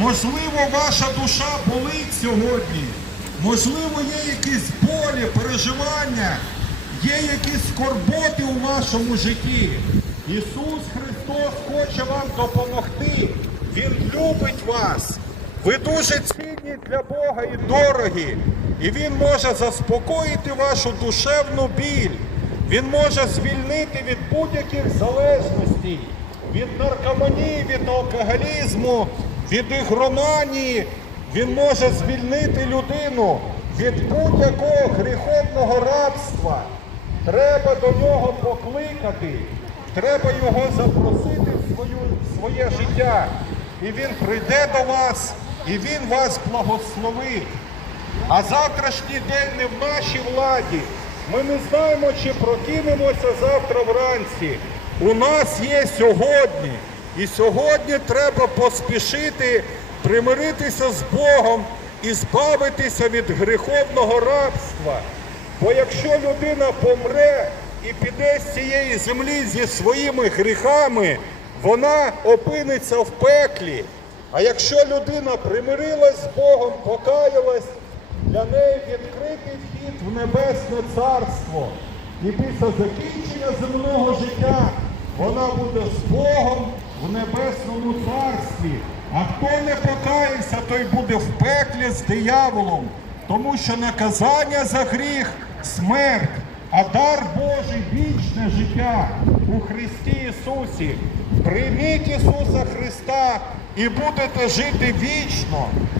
Можливо, ваша душа болить сьогодні. Можливо, є якісь болі, переживання, є якісь скорботи у вашому житті. Ісус Христос хоче вам допомогти. Він любить вас. Ви дуже цінні для Бога і дорогі. І Він може заспокоїти вашу душевну біль. Він може звільнити від будь-яких залежностей, від наркоманії, від алкоголізму, від ігроманії. Він може звільнити людину від будь-якого гріховного рабства. Треба до нього покликати, треба його запросити в свою, в своє життя. І він прийде до вас, і він вас благословить. А завтрашній день не в нашій владі. Ми не знаємо, чи прокинемося завтра вранці. У нас є сьогодні. І сьогодні треба поспішити примиритися з Богом і збавитися від гріховного рабства. Бо якщо людина помре і піде з цієї землі зі своїми гріхами, вона опиниться в пеклі. А якщо людина примирилась з Богом, покаялась, для неї відкритий вхід в небесне царство. І після закінчення земного життя вона буде з Богом небесному царстві. А хто не покається, той буде в пеклі з дияволом, тому що наказання за гріх смерть, а дар Божий вічне життя у Христі Ісусі. Прийміть Ісуса Христа і будете жити вічно.